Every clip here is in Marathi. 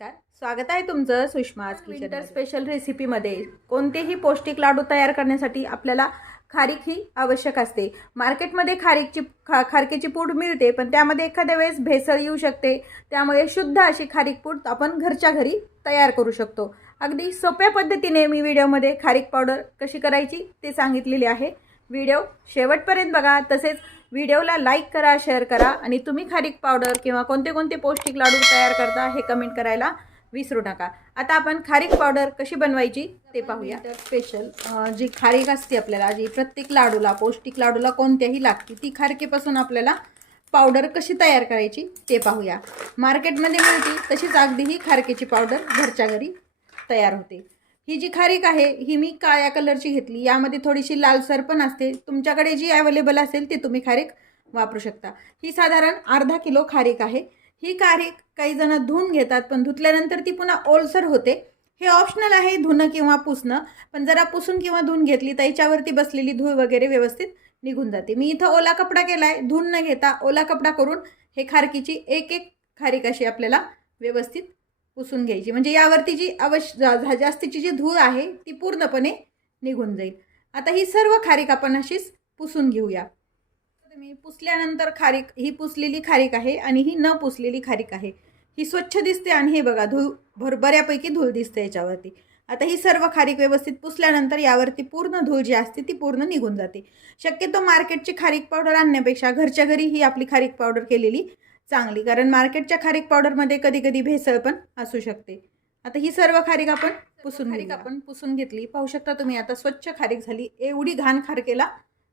नमस्कार. स्वागत आहे तुमचं सुषमा विंटर स्पेशल रेसिपीमध्ये कोणतेही पौष्टिक लाडू तयार करण्यासाठी आपल्याला खारीक ही आवश्यक असते. मार्केटमध्ये खारीकची खा खारकेची पूड मिळते पण त्यामध्ये एखाद्या वेळेस भेसळ येऊ शकते. त्यामुळे शुद्ध अशी खारीक पूड आपण घरच्या घरी तयार करू शकतो. अगदी सोप्या पद्धतीने मी व्हिडिओमध्ये खारीक पावडर कशी करायची ते सांगितलेले आहे. व्हिडिओ शेवटपर्यंत बघा. तसेच व्हिडिओला लाईक करा शेअर करा आणि तुम्ही खारीक पावडर किंवा कोणते कोणते पौष्टिक लाडू तयार करता हे कमेंट करायला विसरू नका. आता आपण खारीक पावडर कशी बनवायची ते पाहूया. स्पेशल जी खारीक असते आपल्याला जी प्रत्येक लाडूला पौष्टिक लाडूला कोणत्याही लागते ती खारकीपासून आपल्याला पावडर कशी तयार करायची ते पाहूया. मार्केटमध्ये मिळते तशीच अगदी ही खारकेची पावडर घरच्या घरी तयार होते. ही जी खारीक आहे ही मी काळ्या कलरची घेतली. यामध्ये थोडीशी लालसर पण असते. तुमच्याकडे जी अवेलेबल असेल ती तुम्ही खारीक वापरू शकता. ही साधारण अर्धा किलो खारीक आहे. ही खारीक काही जण धुवून घेतात पण धुतल्यानंतर ती पुन्हा ओलसर होते. हे ऑप्शनल आहे धुणं किंवा पुसणं. पण जरा पुसून किंवा धुवून घेतली तर याच्यावरती बसलेली धूळ वगैरे व्यवस्थित निघून जाते. मी इथं ओला कपडा केला आहे धुवून न घेता ओला कपडा करून हे खारकीची एक एक खारीक अशी आपल्याला व्यवस्थित पुसून घ्यायची. म्हणजे यावरती जी अवश्य जा- जास्तीची जी धूळ आहे ती पूर्णपणे निघून जाईल. आता ही सर्व खारीक आपण अशीच पुसून घेऊया. तुम्ही पुसल्यानंतर खारीक ही पुसलेली खारीक आहे आणि ही न पुसलेली खारीक आहे. ही स्वच्छ दिसते आणि हे बघा धूळ भर बऱ्यापैकी धूळ दिसते याच्यावरती. आता ही सर्व खारीक व्यवस्थित पुसल्यानंतर यावरती पूर्ण धूळ जी असते ती पूर्ण निघून जाते. शक्यतो मार्केटची खारीक पावडर आणण्यापेक्षा घरच्या घरी ही आपली खारीक पावडर केलेली चांगली. कारण मार्केटच्या खारीक पावडरमध्ये कधी कधी भेसळ पण असू शकते. आता ही सर्व खारीक आपण पुसून खारीक आपण पुसून घेतली. पाहू शकता तुम्ही आता स्वच्छ खारीक झाली. एवढी घाण खारकेला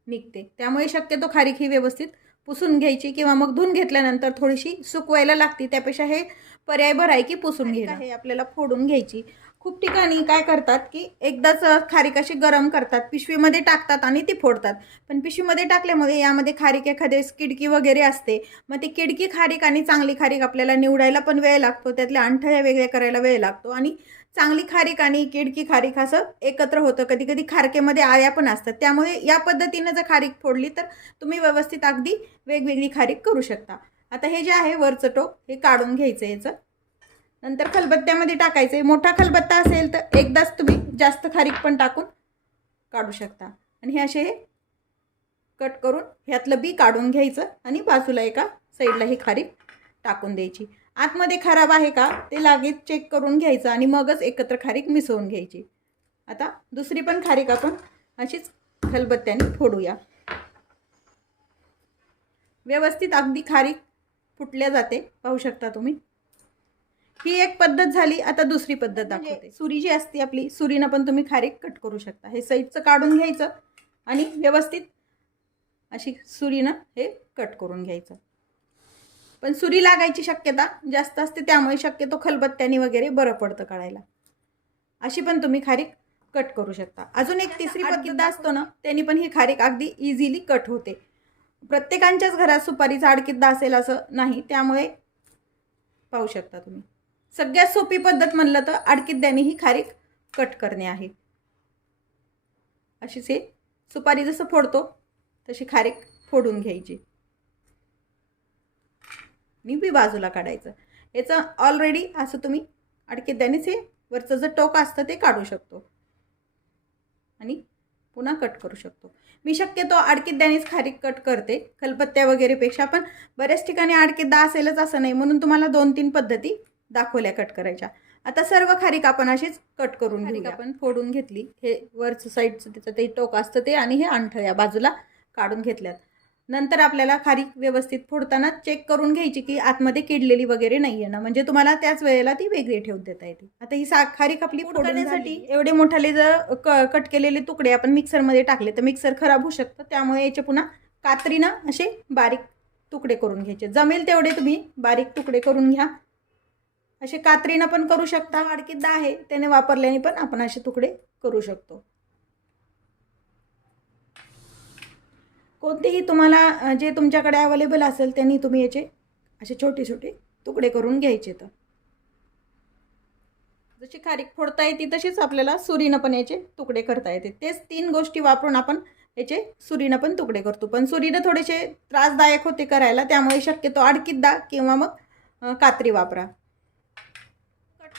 निघते. त्यामुळे शक्यतो खारीक ही व्यवस्थित पुसून घ्यायची किंवा मग धुवून घेतल्यानंतर थोडीशी सुकवायला लागते. त्यापेक्षा हे पर्याय आहे की पुसून घेणं. हे आपल्याला फोडून घ्यायची. खूप ठिकाणी काय करतात की एकदाच खारीक अशी गरम करतात पिशवीमध्ये टाकतात आणि ती फोडतात. पण पिशवीमध्ये टाकल्यामुळे यामध्ये खारीक एखाद्या किडकी वगैरे असते. मग ती किडकी खारीक आणि चांगली खारीक आपल्याला निवडायला पण वेळ लागतो त्यातल्या अंठळ्या वेगळ्या करायला वेळ लागतो. आणि चांगली खारीक आणि किडकी खारीक असं एकत्र होतं. कधी कधी खारकेमध्ये आळ्या पण असतात. त्यामुळे या पद्धतीनं जर खारीक फोडली तर तुम्ही व्यवस्थित अगदी वेगवेगळी खारीक करू शकता. आता हे जे आहे वरचं टोक हे काढून घ्यायचं याचं. नंतर खलबत्त्यामध्ये टाकायचं आहे मोठा खलबत्ता असेल तर एकदाच तुम्ही जास्त खारीक पण टाकून काढू शकता. आणि हे असे हे कट करून ह्यातलं बी काढून घ्यायचं आणि बाजूला एका साईडला ही खारीक टाकून द्यायची. आतमध्ये खराब आहे का ते लागेच चेक करून घ्यायचं आणि मगच एकत्र खारीक मिसळून घ्यायची. आता दुसरी पण खारीक आपण अशीच खलबत्त्याने फोडूया. व्यवस्थित अगदी खारीक फुटल्या जाते. पाहू शकता तुम्ही. ही एक पद्धत झाली आता दुसरी पद्धत दाखवते. सुरी जी असते आपली सुरीनं पण तुम्ही खारीक कट करू शकता. हे साईडचं काढून घ्यायचं आणि व्यवस्थित अशी सुरीनं हे कट करून घ्यायचं. पण सुरी लागायची शक्यता जास्त असते त्यामुळे शक्यतो खलबत्त्याने वगैरे बरं पडतं काढायला. अशी पण तुम्ही खारीक कट करू शकता. अजून एक तिसरी पद्धत असतो ना त्यांनी पण ही खारीक अगदी इझिली कट होते. प्रत्येकांच्याच घरात सुपारीचा अडकिद्दा असेल असं नाही त्यामुळे पाहू शकता तुम्ही. सगळ्यात सोपी पद्धत म्हणलं तर अडकिद्द्याने ही खारीक कट करणे आहे. अशीच हे सुपारी जसं फोडतो तशी खारीक फोडून घ्यायची. आणि बी बाजूला काढायचं. याचं ऑलरेडी असं तुम्ही अडकिद्यानेच हे वरचं जे टोक असतं ते काढू शकतो. आणि पुन्हा कट करू शकतो. मी शक्यतो आडकिद्द्यानेच खारीक कट करते खलबत्त्या वगैरेपेक्षा पण बऱ्याच ठिकाणी आडकिद्दा असेलच असं नाही. म्हणून तुम्हाला दोन तीन पद्धती दाखवल्या कट करायच्या. आता सर्व खारीक आपण अशीच कट करून खारीक आपण फोडून घेतली. हे वरचं साईडचं त्याचं ते टोक असतं ते आणि हे अंठळ्या बाजूला काढून घेतल्यात. नंतर आपल्याला खारीक व्यवस्थित फोडताना चेक करून घ्यायची की आतमध्ये किडलेली वगैरे नाही आहे ना. म्हणजे तुम्हाला त्याच वेळेला ती वेगळी ठेवून देता येते. आता ही सा खारीक आपली फोडण्यासाठी एवढे मोठाले जर क कट केलेले तुकडे आपण मिक्सरमध्ये टाकले तर मिक्सर खराब होऊ शकतं. त्यामुळे याचे पुन्हा कात्रीनं असे बारीक तुकडे करून घ्यायचे. जमेल तेवढे तुम्ही बारीक तुकडे करून घ्या. असे कात्रीनं पण करू शकता अडकिद्दा आहे त्याने वापरल्याने पण आपण असे तुकडे करू शकतो. कोणतेही तुम्हाला जे तुमच्याकडे अवेलेबल असेल त्यांनी तुम्ही याचे असे छोटे छोटे तुकडे करून घ्यायचे तर. जशी खारीक फोडता येते तशीच आपल्याला सुरीनं पण याचे तुकडे करता येते. तेच तीन गोष्टी वापरून आपण याचे सुरीनं पण तुकडे करतो. पण सुरीनं थोडेसे त्रासदायक होते करायला त्यामुळे शक्यतो अडकीत किंवा मग कात्री वापरा.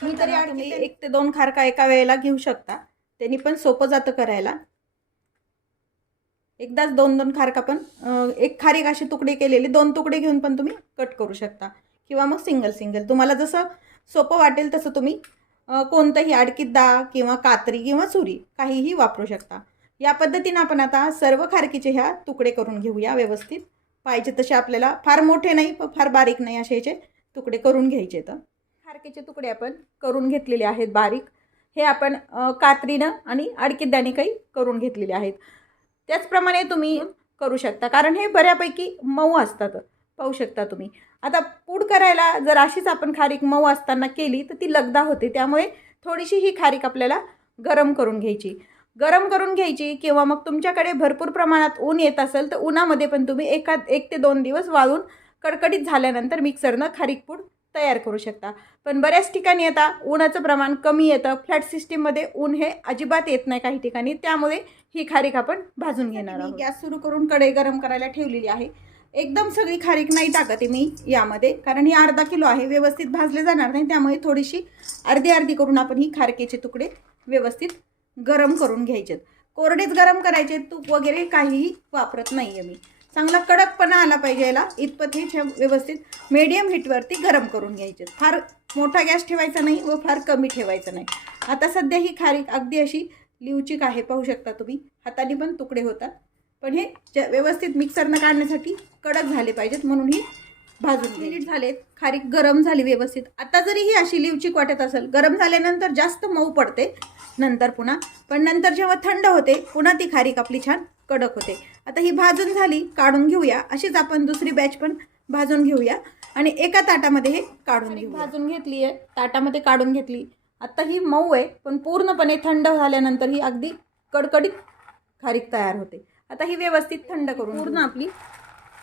मी तरी तुम्ही एक ते दोन खारका एका वेळेला घेऊ शकता. त्यांनी पण सोपं जातं करायला. एकदाच दोन दोन खारका पण एक खारीक अशी तुकडे केलेली दोन तुकडे घेऊन पण तुम्ही कट करू शकता. किंवा मग सिंगल सिंगल तुम्हाला जसं सोपं वाटेल तसं तुम्ही कोणतंही अडकीत दा किंवा कात्री किंवा सुरी काहीही वापरू शकता. या पद्धतीनं आपण आता सर्व खारकीचे ह्या तुकडे करून घेऊया व्यवस्थित. पाहिजे तसे आपल्याला फार मोठे नाही पण फार बारीक नाही असे याचे तुकडे करून घ्यायचे तर. खारकेचे तुकडे आपण करून घेतलेले आहेत बारीक. हे आपण कात्रीनं आणि अडकीदाने काही करून घेतलेले आहेत. त्याचप्रमाणे तुम्ही करू शकता. कारण हे बऱ्यापैकी मऊ असतात. पाहू शकता तुम्ही. आता पूड करायला जर अशीच आपण खारीक मऊ असताना केली तर ती लगदा होते. त्यामुळे थोडीशी ही खारीक आपल्याला गरम करून घ्यायची. गरम करून घ्यायची किंवा मग तुमच्याकडे भरपूर प्रमाणात ऊन येत असेल तर उन्हामध्ये पण तुम्ही एका एक ते दोन दिवस वाळून कडकडीत झाल्यानंतर मिक्सरनं खारीक पूड तयार करू शकता. पण बऱ्याच ठिकाणी आता उन्हाचं प्रमाण कमी येतं. फ्लॅट सिस्टीममध्ये ऊन हे अजिबात येत नाही काही ठिकाणी. त्यामुळे ही खारीक आपण भाजून घेणार आहोत. गॅस सुरू करून कढई गरम करायला ठेवलेली आहे. एकदम सगळी खारीक नाही टाकते मी यामध्ये. कारण ही अर्धा किलो आहे व्यवस्थित भाजले जाणार नाही. त्यामुळे थोडीशी अर्धी अर्धी करून आपण ही खारकेचे तुकडे व्यवस्थित गरम करून घ्यायचेत. कोरडेच गरम करायचे तूप वगैरे काहीही वापरत नाही आहे मी. चांगला कडकपणा आला पाहिजे याला. इतपत हे व्यवस्थित मीडियम हीटवरती गरम करून घ्यायचे. फार मोठा गॅस ठेवायचा नाही व फार कमी ठेवायचा नाही. आता सध्या ही खारीक अगदी अशी लिवचिक आहे पाहू शकता तुम्ही. हाताने पण तुकडे होतात. पण हे ज- व्यवस्थित मिक्सरनं काढण्यासाठी कडक झाले पाहिजेत म्हणून ही भाजून मिनिट झालेत? खारीक गरम झाली व्यवस्थित. आता जरी ही अशी लिवचिक वाटत असेल गरम झाल्यानंतर जास्त मऊ पडते. नंतर पुन्हा पण नंतर जेव्हा थंड होते पुन्हा ती खारीक आपली छान कडक होते. आता ही भाजून झाली काढून घेऊया. अशीच आपण दुसरी बॅच पण भाजून घेऊया. आणि एका ताटामध्ये हे काढून घेऊ भाजून घेतली आहे. ताटामध्ये काढून घेतली. आता ही मऊ आहे पण पूर्णपणे थंड झाल्यानंतर ही अगदी कडकडीत खारीक तयार होते. आता ही व्यवस्थित थंड करून पूर्ण आपली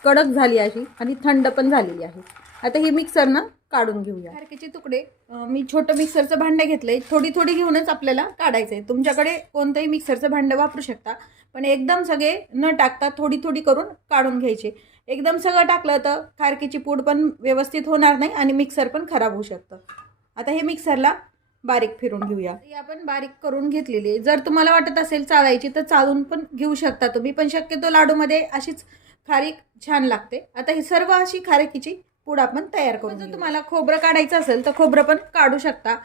कडक झाली अशी आणि थंड पण झालेली आहे. आता ही मिक्सरनं काढून घेऊया. खारकेचे तुकडे मी छोटं मिक्सरचं भांडं घेतलंय. थोडी थोडी घेऊनच आपल्याला काढायचं आहे तुमच्याकडे कोणतंही मिक्सरचं भांडं वापरू शकता. पण एकदम सगळे न टाकता थोडी थोडी करून काढून घ्यायचे. एकदम सगळं टाकलं तर खारकेची पूड पण व्यवस्थित होणार नाही आणि मिक्सर पण खराब होऊ शकतं. आता हे मिक्सरला बारीक फिरून घेऊया. ही आपण बारीक करून घेतलेली आहे. जर तुम्हाला वाटत असेल चालायची तर चालून पण घेऊ शकता तुम्ही पण शक्यतो लाडूमध्ये अशीच खारीक छान लागते. आता ही सर्व अशी खारकीची पूड आपण तयार करून जर तुम्हाला खोबरं काढायचं असेल तर खोबरं पण काढू शकता.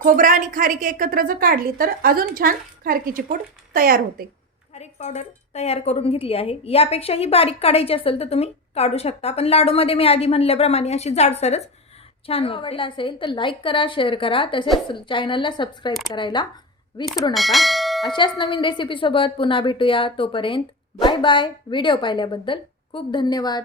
खोबरं आणि खारीक एकत्र जर काढली तर अजून छान खारकीची पूड तयार होते. खारीक पावडर तयार करून घेतली आहे. यापेक्षाही बारीक काढायची असेल तर तुम्ही काढू शकता. पण लाडूमध्ये मी आधी म्हणल्याप्रमाणे अशी जाडसरच छान आवडला असेल तर लाईक करा शेअर करा तसेच चॅनलला सबस्क्राईब करायला विसरू नका. अशाच नवीन रेसिपीसोबत पुन्हा भेटूया. तोपर्यंत बाय बाय व्हिडिओ पाहिल्याबद्दल खूप धन्यवाद.